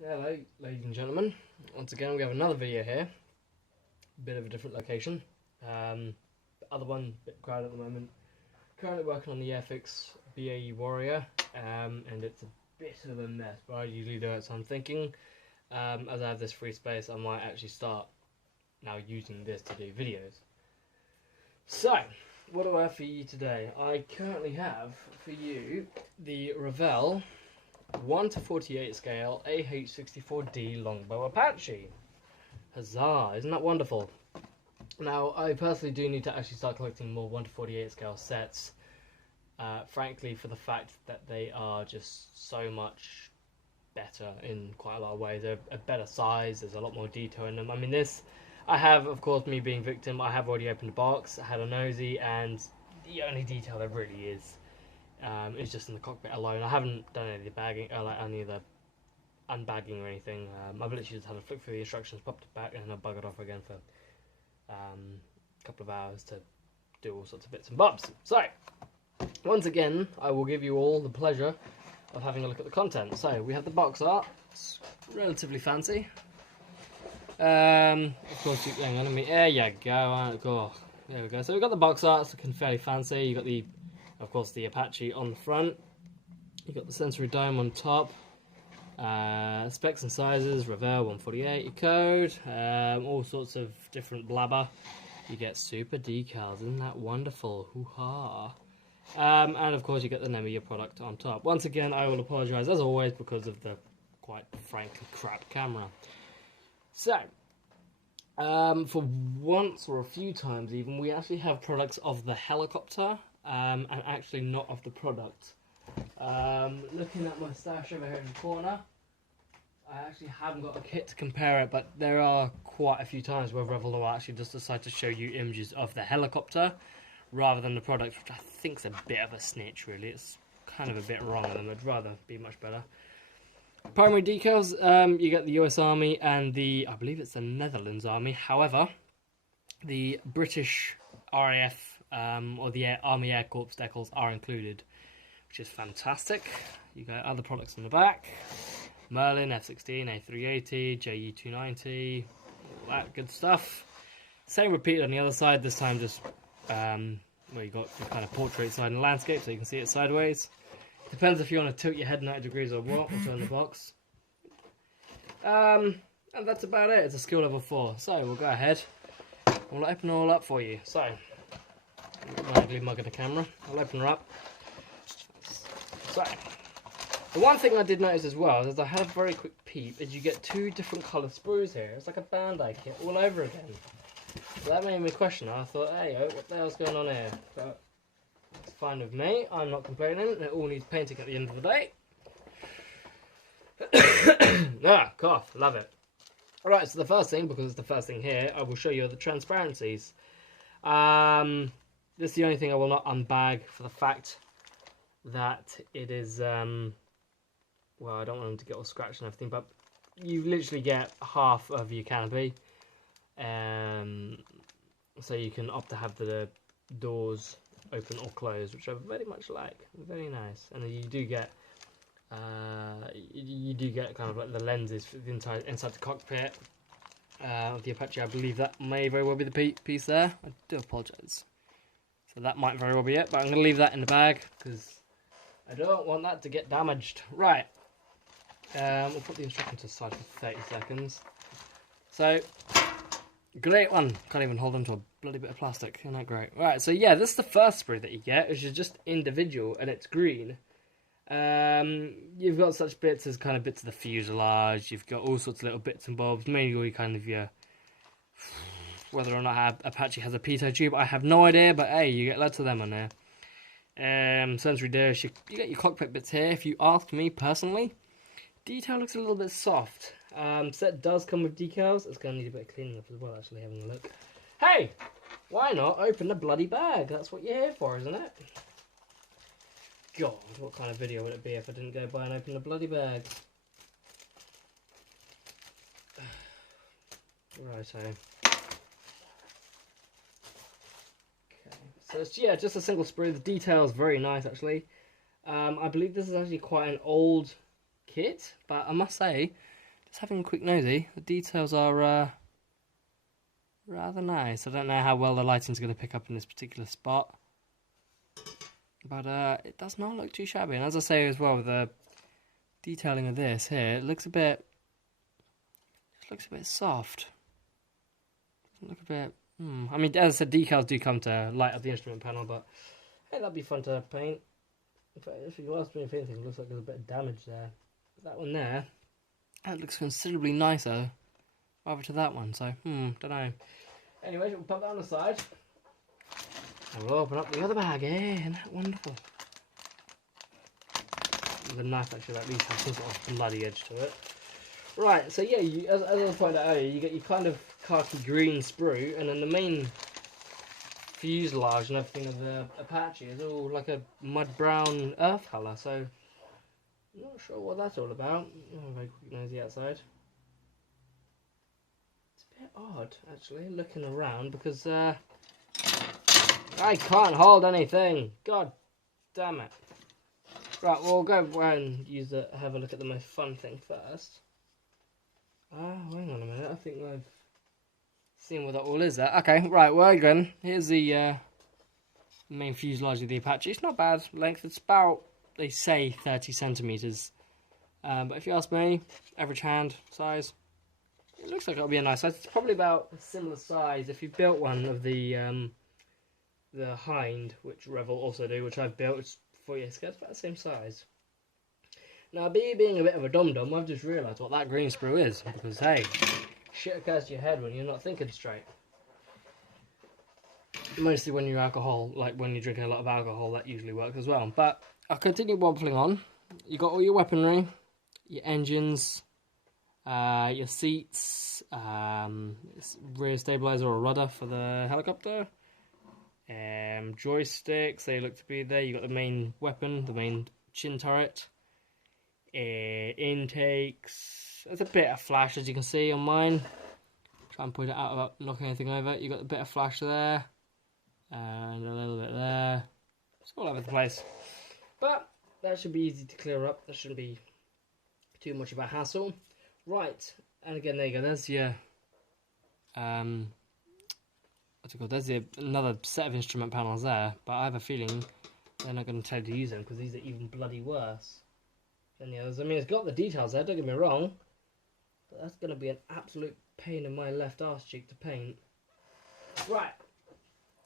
Hello, ladies and gentlemen. Once again, we have another video here. A bit of a different location. The other one, a bit crowded at the moment. Currently working on the Airfix BAE Warrior, and it's a bit of a mess, but I usually do it, so I'm thinking, as I have this free space, I might actually start now using this to do videos. So, what do I have for you today? I currently have for you the Revell 1:48 scale AH-64D Longbow Apache. Huzzah! Isn't that wonderful? Now, I personally do need to actually start collecting more 1:48 scale sets. Frankly, for the fact that they are just so much better in quite a lot of ways. They're a better size. There's a lot more detail in them. I mean, this, I have, of course, me being victim. I have already opened the box. I had a nosy, and the only detail there really is just in the cockpit alone. I haven't done any of the bagging, like any of the unbagging or anything. I've literally just had a flick through the instructions, popped it back, and then I buggered off again for a couple of hours to do all sorts of bits and bobs. So, once again, I will give you all the pleasure of having a look at the content. So, we have the box art. It's relatively fancy. Of course, hang on, there you go. There we go. So, we've got the box art. It's looking fairly fancy. You've got the, of course, the Apache on the front. You've got the sensory dome on top. Specs and sizes, Revell 148, your code, all sorts of different blabber. You get super decals, isn't that wonderful? Hoo-ha! And of course you get the name of your product on top. Once again, I will apologise as always because of the quite frankly crap camera. So, for once or a few times even, we actually have products of the helicopter, and actually not of the product. Looking at my stash over here in the corner, I actually haven't got a kit to compare it, but there are quite a few times where Revell will actually just decide to show you images of the helicopter rather than the product, which I think is a bit of a snitch, really. It's kind of a bit wrong of them. I'd rather be much better. Primary decals, you get the US Army and the, I believe it's the Netherlands Army. However, the British RAF or the Army Air Corps decals are included, which is fantastic. You got other products in the back. Merlin, F-16, A380, JE290, all that good stuff. Same repeat on the other side, this time just where you got the kind of portrait side and landscape, so you can see it sideways. Depends if you want to tilt your head 90 degrees or what, which are in the box. And that's about it. It's a skill level 4. So we'll go ahead. We'll open it all up for you. So, my ugly mug of the camera. I'll open her up. So, the one thing I did notice as well, is I had a very quick peep, is you get two different colour sprues here. It's like a Bandai kit all over again. So that made me question. I thought, hey, what the hell's going on here? But it's fine with me. I'm not complaining. It all needs painting at the end of the day. Cough. Love it. Alright, so the first thing, because it's the first thing here, I will show you the transparencies. This is the only thing I will not unbag for the fact that it is, well, I don't want them to get all scratched and everything, but you literally get half of your canopy. So you can opt to have the doors open or closed, which I very much like. Very nice. And then you do get kind of like the lenses for the inside the cockpit of the Apache. I believe that may very well be the piece there. I do apologise. So that might very well be it, but I'm going to leave that in the bag because I don't want that to get damaged. Right. We'll put the instruction to the side for 30 seconds. So, great one. Can't even hold on to a bloody bit of plastic. Isn't that great? Right, so yeah, this is the first sprue that you get, which is just individual, and it's green. You've got such bits as kind of bits of the fuselage. You've got all sorts of little bits and bobs. Mainly kind of your... Whether or not Apache has a pitot tube, I have no idea, but hey, you get lots of them on there. Sensory dish, you get your cockpit bits here. If you ask me personally, detail looks a little bit soft. Set does come with decals. It's going to need a bit of cleaning up as well, actually, having a look. Hey, why not open the bloody bag? That's what you're here for, isn't it? God, what kind of video would it be if I didn't go by and open the bloody bag? Righto. So it's, yeah, just a single sprue. The detail is very nice, actually. I believe this is actually quite an old kit, but I must say, just having a quick nosy. The details are rather nice. I don't know how well the lighting's going to pick up in this particular spot, but it does not look too shabby. And as I say as well, with the detailing of this here, it looks a bit soft. Doesn't look a bit. I mean, as I said, decals do come to light up the instrument panel, but hey, that'd be fun to paint. If you ask me if anything, it looks like there's a bit of damage there. That one there, that looks considerably nicer, rather to that one. So, don't know. Anyway, we'll put that on the side, and we'll open up the other bag. Isn't that wonderful? The knife actually at least has some sort of bloody edge to it. Right, so yeah, as I pointed out earlier, you get your kind of khaki green sprue, and then the main fuselage and everything of the Apache is all like a mud brown earth colour, so I'm not sure what that's all about. Oh, very quick nosy outside. It's a bit odd, actually, looking around, because I can't hold anything. God damn it. Right, we'll go and have a look at the most fun thing first. Hang on a minute, I think I've seen what that all is there. Okay, right, well again, here's the main fuselage of the Apache. It's not bad length, it's about, they say, 30 centimetres. But if you ask me, average hand size, it looks like it'll be a nice size. It's probably about a similar size if you built one of the Hind, which Revell also do, which I've built. It's 4 years ago, it's about the same size. Now, being a bit of a dum-dum, I've just realised what that green sprue is, because, hey, shit occurs to your head when you're not thinking straight. Mostly when you're like when you're drinking a lot of alcohol, that usually works as well. But I'll continue waffling on. You got all your weaponry, your engines, your seats, rear stabilizer or rudder for the helicopter, joysticks, they look to be there. You got the main weapon, the main chin turret, intakes. There's a bit of flash, as you can see on mine. Try and point it out without knocking anything over. You got a bit of flash there, and a little bit there. It's all over the place, but that should be easy to clear up. There shouldn't be too much of a hassle. Right, and again, there you go. There's your what's it called? There's another set of instrument panels there, but I have a feeling they're not going to tell you to use them because these are even bloody worse than the others. I mean, it's got the details there, don't get me wrong, but that's going to be an absolute pain in my left arse cheek to paint. Right,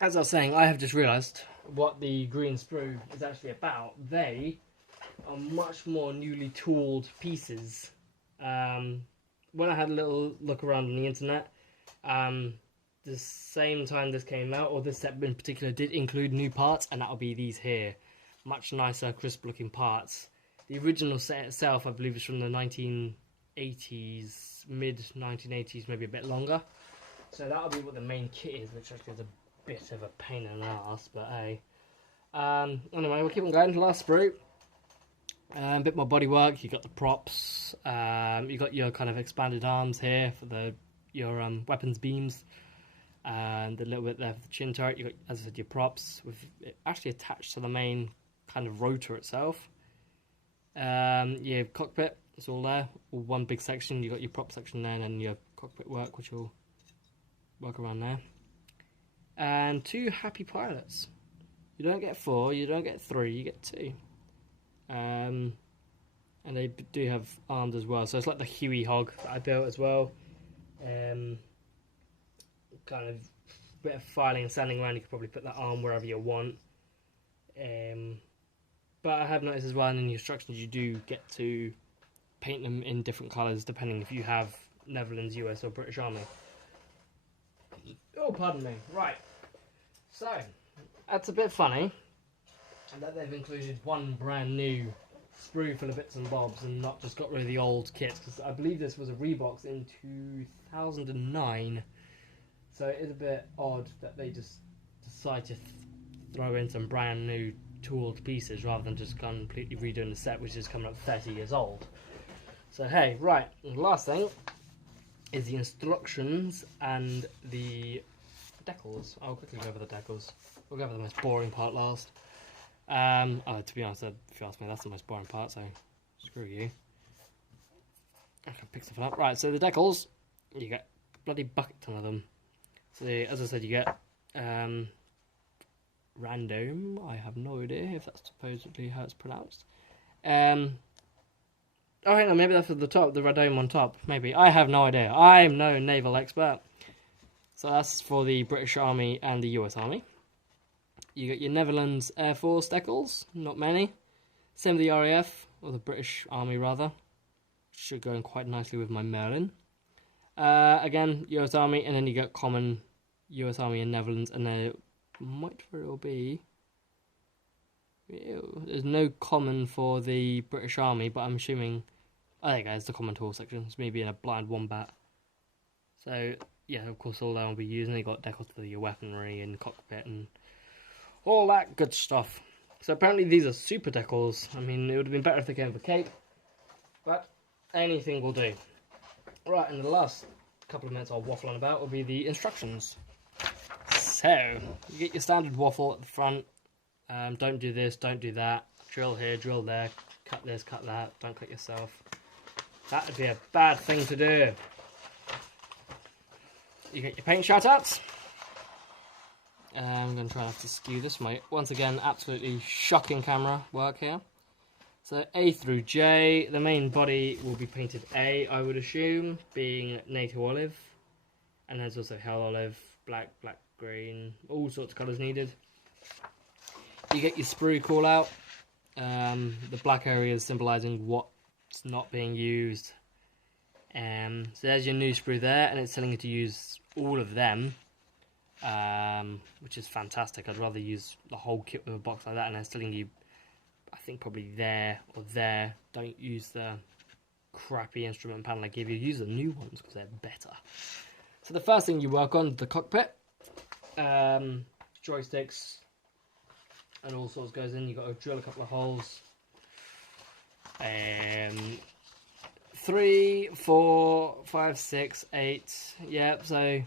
as I was saying, I have just realised what the green sprue is actually about. They are much more newly tooled pieces. When I had a little look around on the internet, the same time this came out, or this set in particular, did include new parts, and that'll be these here. Much nicer, crisp looking parts. The original set itself, I believe, is from the 1980s, mid-1980s, maybe a bit longer. So that'll be what the main kit is, which actually is a bit of a pain in the ass, but hey. Anyway, we'll keep on going. Last sprue. A bit more bodywork. You got the props. You got your kind of expanded arms here for your weapons beams, and a little bit there for the chin turret. You got, as I said, your props with it actually attached to the main kind of rotor itself. Your cockpit, it's all there, all one big section. You got your prop section there, and then your cockpit work, which will work around there. And 2 happy pilots. You don't get 4, you don't get 3, you get 2. And they do have arms as well, so it's like the Huey hog that I built as well. Kind of bit of filing and sanding around. You could probably put that arm wherever you want. But I have noticed as well in the instructions you do get to paint them in different colours depending if you have Netherlands, US or British Army. Oh, pardon me. Right. So, that's a bit funny that they've included one brand new sprue full of bits and bobs and not just got rid of the old kits, because I believe this was a rebox in 2009. So it is a bit odd that they just decide to throw in some brand new tooled pieces rather than just completely redoing the set, which is coming up 30 years old. So hey, right, and the last thing is the instructions and the decals. I'll quickly go over the decals. We'll go over the most boring part last. To be honest, if you ask me, that's the most boring part, so screw you. I can pick something up. Right, so the decals, you get bloody bucket ton of them. So as I said, you get random. I have no idea if that's supposedly how it's pronounced. Oh, hang on, maybe that's at the top, the random on top. Maybe. I have no idea. I'm no naval expert. So that's for the British Army and the US Army. You get your Netherlands Air Force decals, not many. Same with the RAF, or the British Army rather. Should go in quite nicely with my Merlin. Again, US Army, and then you get common US Army and Netherlands, and there might very well be... Ew, there's no common for the British Army, but I'm assuming... Oh, there you go, it's the common tool section. It's maybe in a blind wombat. So, yeah, of course, all that will be used. And they got decals for your weaponry and cockpit and all that good stuff. So apparently these are super decals. I mean, it would have been better if they came with a cape, but anything will do. Right, and the last couple of minutes I'll waffle on about will be the instructions. So, you get your standard waffle at the front. Don't do this, don't do that. Drill here, drill there. Cut this, cut that. Don't cut yourself. That would be a bad thing to do. You get your paint shoutouts. I'm going to try not to skew this. Once again, absolutely shocking camera work here. So A through J, the main body will be painted A, I would assume, being NATO olive. And there's also hell olive, black, black, green, all sorts of colours needed. You get your sprue call out. The black area is symbolising what's not being used. So there's your new sprue there, and it's telling you to use all of them, which is fantastic. I'd rather use the whole kit with a box like that, and it's telling you, I think probably there or there. Don't use the crappy instrument panel I gave you. Use the new ones because they're better. So the first thing you work on is the cockpit. Joysticks and all sorts goes in. You've got to drill a couple of holes. 3, 4, 5, 6, 8. Yep, so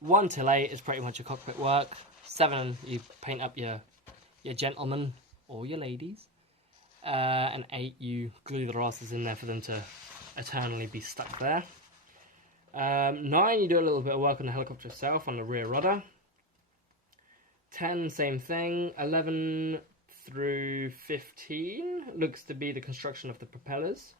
1 till 8 is pretty much your cockpit work. 7, you paint up your gentlemen or your ladies. And 8, you glue the asses in there for them to eternally be stuck there. 9, you do a little bit of work on the helicopter itself, on the rear rudder. 10, same thing. 11 through 15 looks to be the construction of the propellers,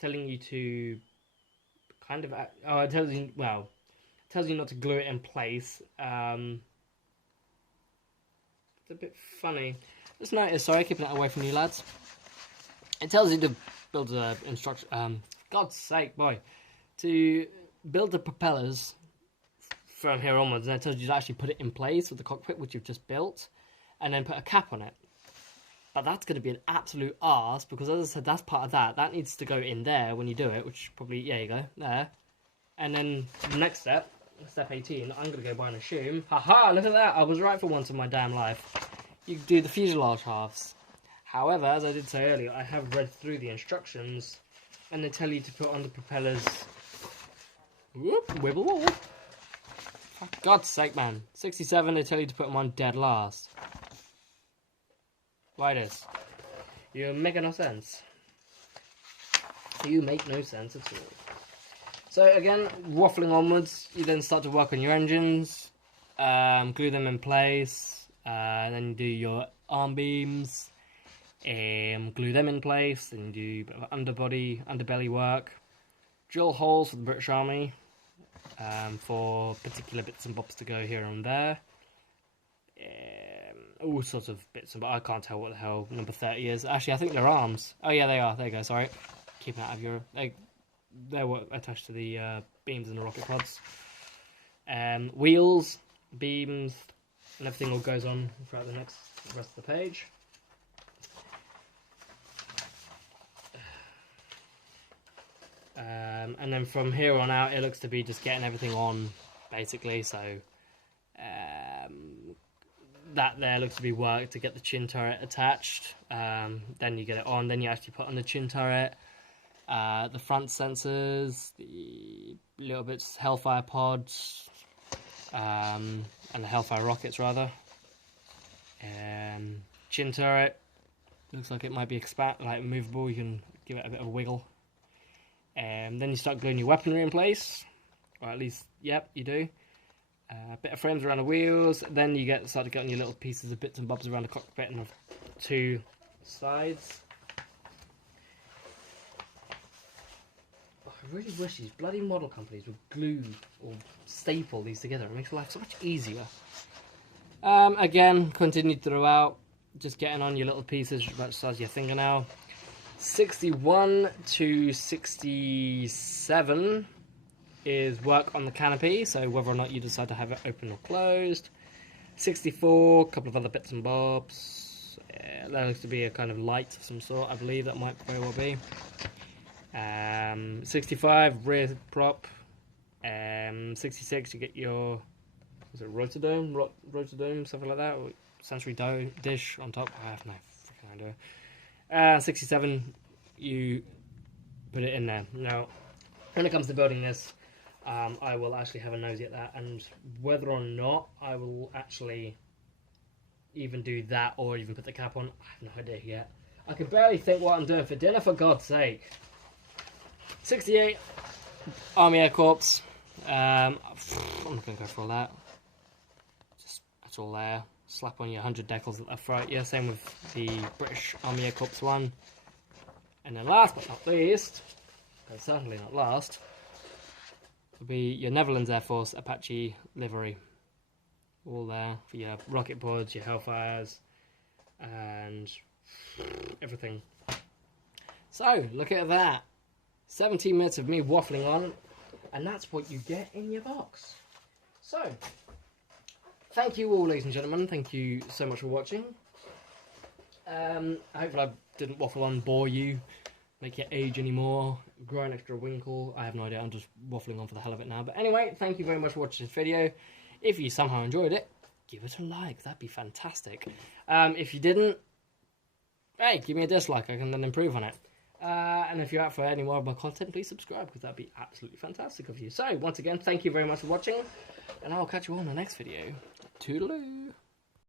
telling you to kind of... it tells you, well, it tells you not to glue it in place. It's a bit funny. Just notice, sorry, keeping it away from you lads. It tells you to build the instruction... God's sake, boy. To build the propellers from here onwards, and it tells you to actually put it in place with the cockpit, which you've just built, and then put a cap on it. But that's going to be an absolute arse, because as I said, that's part of that. That needs to go in there when you do it, which probably, yeah, you go, there. And then the next step, step 18, I'm going to go buy and assume, haha, look at that, I was right for once in my damn life. You do the fuselage halves. However, as I did say earlier, I have read through the instructions, and they tell you to put on the propellers, whoop, wibble wobble. For God's sake, man. 67, they tell you to put them on dead last. Why this? You make no sense. You make no sense at all. So again, waffling onwards, you then start to work on your engines, glue them in place, then you do your arm beams, glue them in place, then you do a bit of underbelly work, drill holes for the British Army, for particular bits and bobs to go here and there. All sorts of bits, but I can't tell what the hell number 30 is. Actually, I think they're arms. Oh yeah, they are. There you go, sorry. Keeping out of your... They're attached to the beams and the rocket pods. Wheels, beams, and everything all goes on throughout the rest of the page. And then from here on out, it looks to be just getting everything on, basically. So that there looks to be work to get the chin turret attached. Then you get it on. Then you actually put on the chin turret, the front sensors, the little bits Hellfire pods, and the Hellfire rockets rather. Chin turret looks like it might be movable. You can give it a bit of a wiggle. Then you start gluing your weaponry in place, or at least, yep, you do. A bit of frames around the wheels. Then you start to get on your little pieces of bits and bobs around the cockpit and the 2 sides. Oh, I really wish these bloody model companies would glue or staple these together. It makes life so much easier. Again, continued throughout, just getting on your little pieces about the size of your fingernail. 61 to 67 is work on the canopy, so whether or not you decide to have it open or closed. 64, a couple of other bits and bobs. There looks to be a kind of light of some sort, I believe that might very well be. 65, rear prop. 66, you get your, is it rotodome, something like that, or sensory dish on top. I have no freaking idea. 67, you put it in there. Now, when it comes to building this, I will actually have a nosy at that, and whether or not I will actually even do that or even put the cap on, I have no idea yet. I can barely think what I'm doing for dinner, for God's sake. 68, Army Air Corps. I'm not going to go for all that. Just, that's all there. Slap on your 100 decals at the front. Yeah, same with the British Army Air Corps one. And then last but not least, and certainly not last, will be your Netherlands Air Force Apache livery. All there for your rocket pods, your Hellfires, and everything. So, look at that. 17 minutes of me waffling on, and that's what you get in your box. So, thank you all, ladies and gentlemen. Thank you so much for watching. Hopefully I didn't waffle on, bore you, make you age anymore, grow an extra winkle. I have no idea, I'm just waffling on for the hell of it now. But anyway, thank you very much for watching this video. If you somehow enjoyed it, give it a like, that'd be fantastic. If you didn't, hey, give me a dislike, I can then improve on it. And if you're out for any more of my content, please subscribe, because that'd be absolutely fantastic of you. So, once again, thank you very much for watching, and I'll catch you all in the next video. Toodaloo!